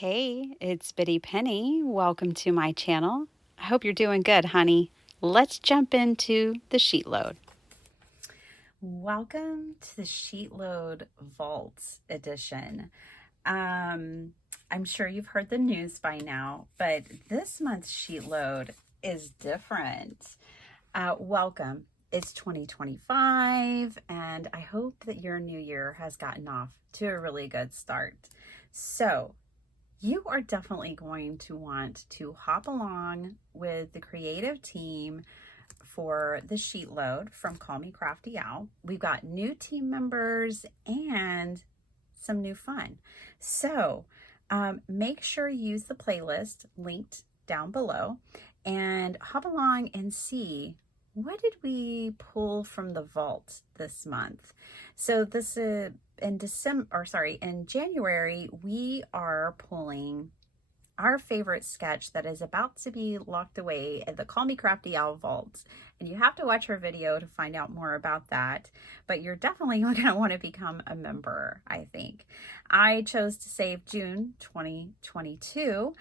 Hey, it's Biddy Penny. Welcome to my channel. I hope you're doing good, honey. Let's jump into the sheet load. Welcome to the SheetLoad Vault edition. I'm sure you've heard the news by now, but this month's sheet load is different. Welcome. It's 2025, and I hope that your new year has gotten off to a really good start. So, you are definitely going to want to hop along with the creative team for the sheet load from Call Me Crafty Owl. We've got new team members and some new fun. So make sure you use the playlist linked down below and hop along and see what did we pull from the vault this month. So this is in January, we are pulling our favorite sketch that is about to be locked away at the Call Me Crafty Owl Vault. And you have to watch our video to find out more about that, but you're definitely going to want to become a member, I think. I chose to save June 2022.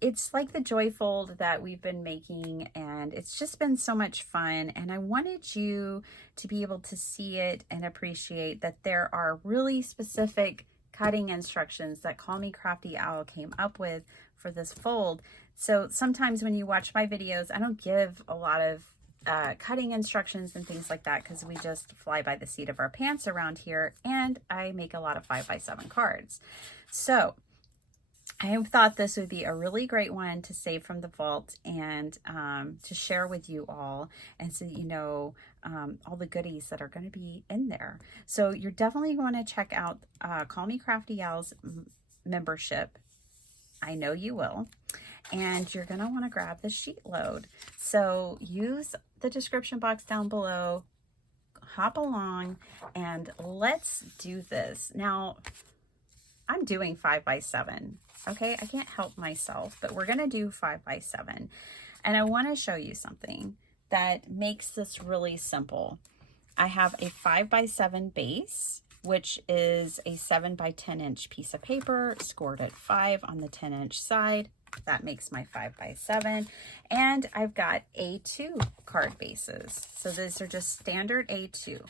It's like the Joy Fold that we've been making, and it's just been so much fun. And I wanted you to be able to see it and appreciate that there are really specific cutting instructions that Call Me Crafty Owl came up with for this fold. So sometimes when you watch my videos, I don't give a lot of cutting instructions and things like that because we just fly by the seat of our pants around here, and I make a lot of 5x7 cards. So I thought this would be a really great one to save from the vault and to share with you all, and so you know all the goodies that are going to be in there. So you're definitely going to check out Call Me Crafty Owl's membership. I know you will. And you're going to want to grab the sheet load. So use the description box down below, hop along, and let's do this. Now, I'm doing 5x7. Okay, I can't help myself, but we're going to do 5x7. And I want to show you something that makes this really simple. I have a 5x7 base, which is a 7x10 inch piece of paper scored at 5 on the 10-inch side. That makes my 5x7. And I've got A2 card bases. So these are just standard A2.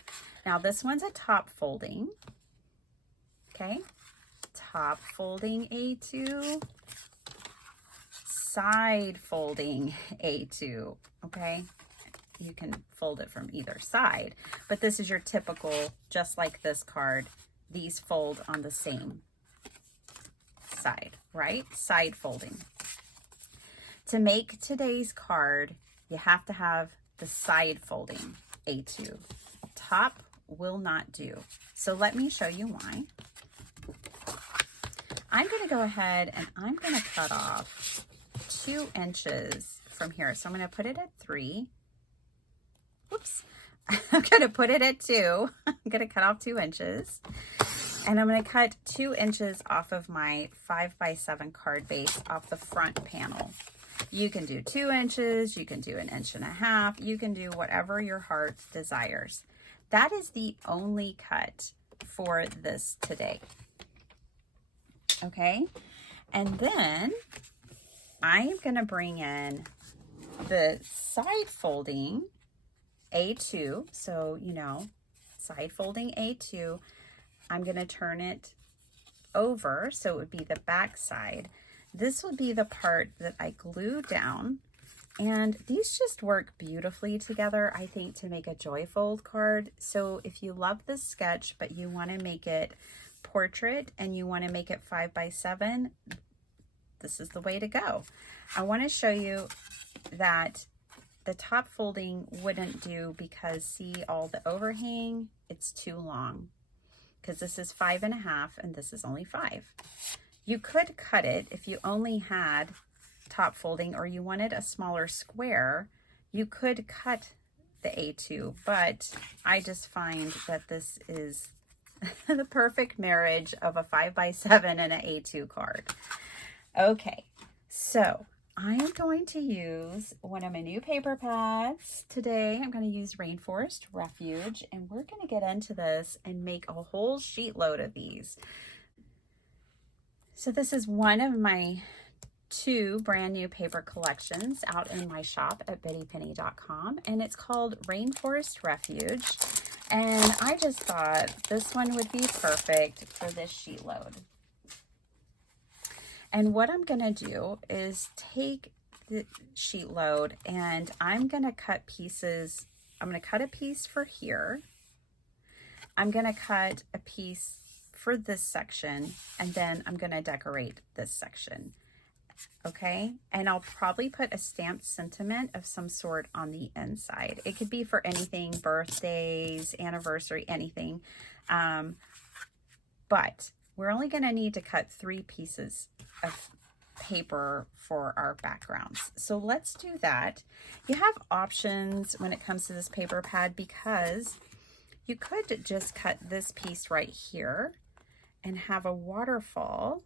Now this one's a top folding. Okay. Top folding A2, side folding A2, okay? You can fold it from either side, but this is your typical, just like this card, these fold on the same side, right? Side folding. To make today's card, you have to have the side folding A2. Top will not do. So let me show you why. I'm going to go ahead and I'm going to cut off 2 inches from here. So I'm going to put it at 3. Whoops. I'm going to put it at 2. I'm going to cut off 2 inches. And I'm going to cut 2 inches off of my 5x7 card base off the front panel. You can do 2 inches. You can do 1.5 inches. You can do whatever your heart desires. That is the only cut for this today. Okay, and then I'm going to bring in the side folding A2. So, you know, side folding A2, I'm going to turn it over. So it would be the back side. This would be the part that I glue down. And these just work beautifully together, I think, to make a Joy Fold card. So if you love this sketch, but you want to make it portrait and you want to make it 5x7, this is the way to go. I want to show you that the top folding wouldn't do because see all the overhang, it's too long because this is 5.5 and this is only 5. You could cut it if you only had top folding or you wanted a smaller square. You could cut the A2, but I just find that this is the perfect marriage of a 5x7 and an A2 card. Okay, so I am going to use one of my new paper pads today. I'm going to use Rainforest Refuge, and we're going to get into this and make a whole sheet load of these. So this is one of my 2 brand new paper collections out in my shop at bittypenny.com, and it's called Rainforest Refuge. And I just thought this one would be perfect for this sheet load. And what I'm going to do is take the sheet load and I'm going to cut pieces. I'm going to cut a piece for here. I'm going to cut a piece for this section, and then I'm going to decorate this section. Okay, and I'll probably put a stamped sentiment of some sort on the inside. It could be for anything, birthdays, anniversary, anything. But we're only going to need to cut 3 pieces of paper for our backgrounds. So let's do that. You have options when it comes to this paper pad, because you could just cut this piece right here and have a waterfall,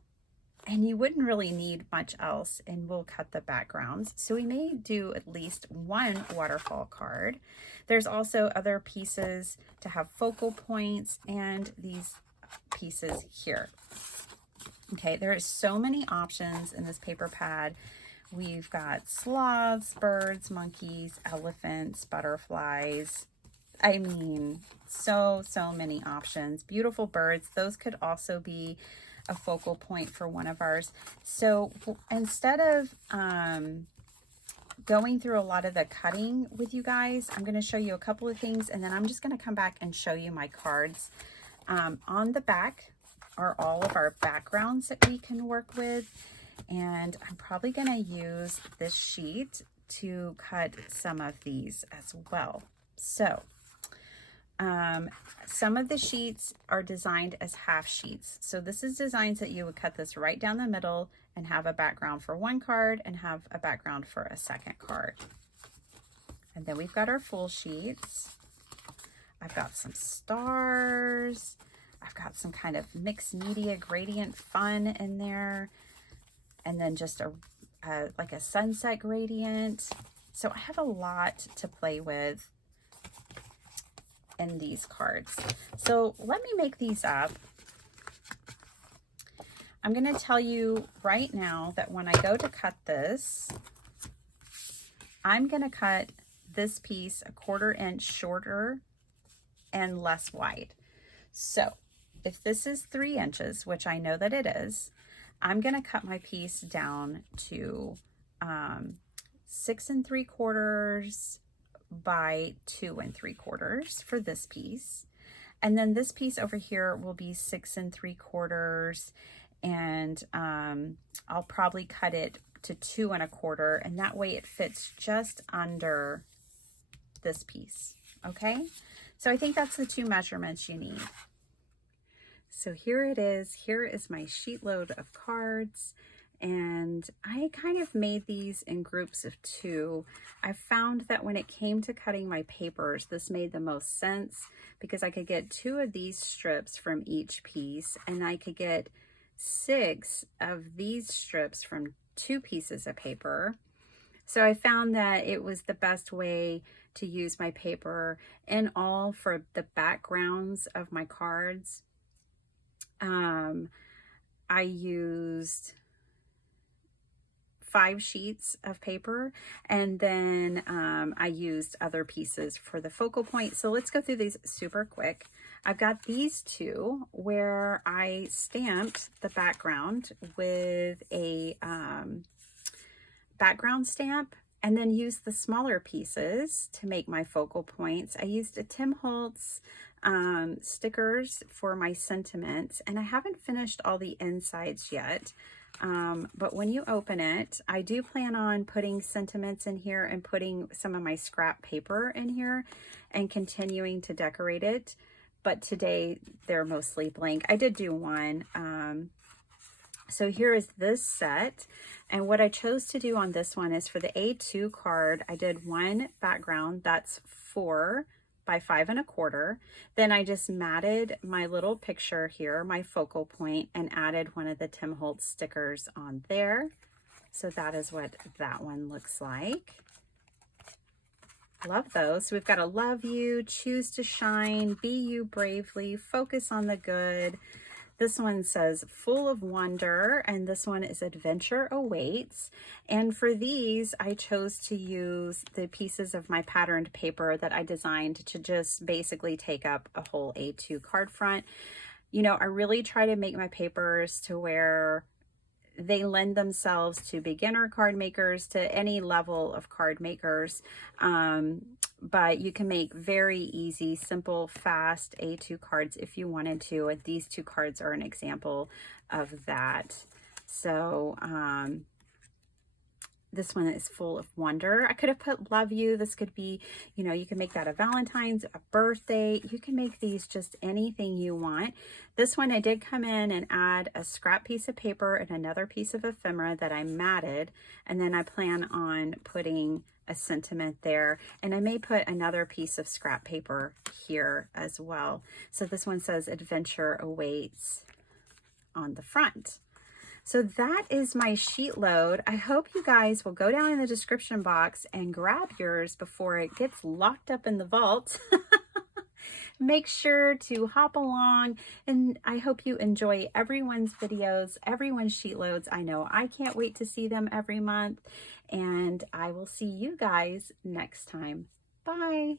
and you wouldn't really need much else, and we'll cut the backgrounds. So we may do at least 1 waterfall card. There's also other pieces to have focal points, and these pieces here. Okay, there are so many options in this paper pad. We've got sloths, birds, monkeys, elephants, butterflies. I mean, so many options. Beautiful birds. Those could also be a focal point for one of ours. So instead of going through a lot of the cutting with you guys, I'm going to show you a couple of things, and then I'm just going to come back and show you my cards. On the back are all of our backgrounds that we can work with, and I'm probably going to use this sheet to cut some of these as well. So some of the sheets are designed as half sheets. So this is designed so that you would cut this right down the middle and have a background for 1 card and have a background for a second card. And then we've got our full sheets. I've got some stars. I've got some kind of mixed media gradient fun in there. And then just like a sunset gradient. So I have a lot to play with in these cards. So let me make these up. I'm going to tell you right now that when I go to cut this, I'm going to cut this piece a 1/4 inch shorter and less wide. So if this is 3 inches, which I know that it is, I'm going to cut my piece down to 6 3/4 by 2 3/4 for this piece. And then this piece over here will be 6 3/4, and I'll probably cut it to 2 1/4, and that way it fits just under this piece. Okay, so I think that's the 2 measurements you need. So here it is. Here is my sheet load of cards. And I kind of made these in groups of 2. I found that when it came to cutting my papers, this made the most sense, because I could get 2 of these strips from each piece, and I could get 6 of these strips from 2 pieces of paper. So I found that it was the best way to use my paper. And all for the backgrounds of my cards, I used 5 sheets of paper, and then I used other pieces for the focal point. So let's go through these super quick. I've got these 2 where I stamped the background with a background stamp, and then used the smaller pieces to make my focal points. I used a Tim Holtz stickers for my sentiments, and I haven't finished all the insides yet. But when you open it, I do plan on putting sentiments in here and putting some of my scrap paper in here and continuing to decorate it. But today they're mostly blank. I did do one. So here is this set. And what I chose to do on this one is for the A2 card, I did 1 background. That's 4 by 5 1/4. Then I just matted my little picture here, my focal point, and added one of the Tim Holtz stickers on there. So that is what that one looks like. Love those. So we've got a love you, choose to shine, be you bravely, focus on the good. This one says full of wonder, and this one is adventure awaits. And for these, I chose to use the pieces of my patterned paper that I designed to just basically take up a whole A2 card front. You know, I really try to make my papers to where they lend themselves to beginner card makers, to any level of card makers. But you can make very easy, simple, fast A2 cards if you wanted to. And these two cards are an example of that. So this one is full of wonder. I could have put love you. This could be, you know, you can make that a Valentine's, a birthday. You can make these just anything you want. This one I did come in and add a scrap piece of paper and another piece of ephemera that I matted. And then I plan on putting a sentiment there. And I may put another piece of scrap paper here as well. So this one says adventure awaits on the front. So that is my sheet load. I hope you guys will go down in the description box and grab yours before it gets locked up in the vault. Make sure to hop along, and I hope you enjoy everyone's videos, everyone's sheet loads. I know I can't wait to see them every month, and I will see you guys next time. Bye.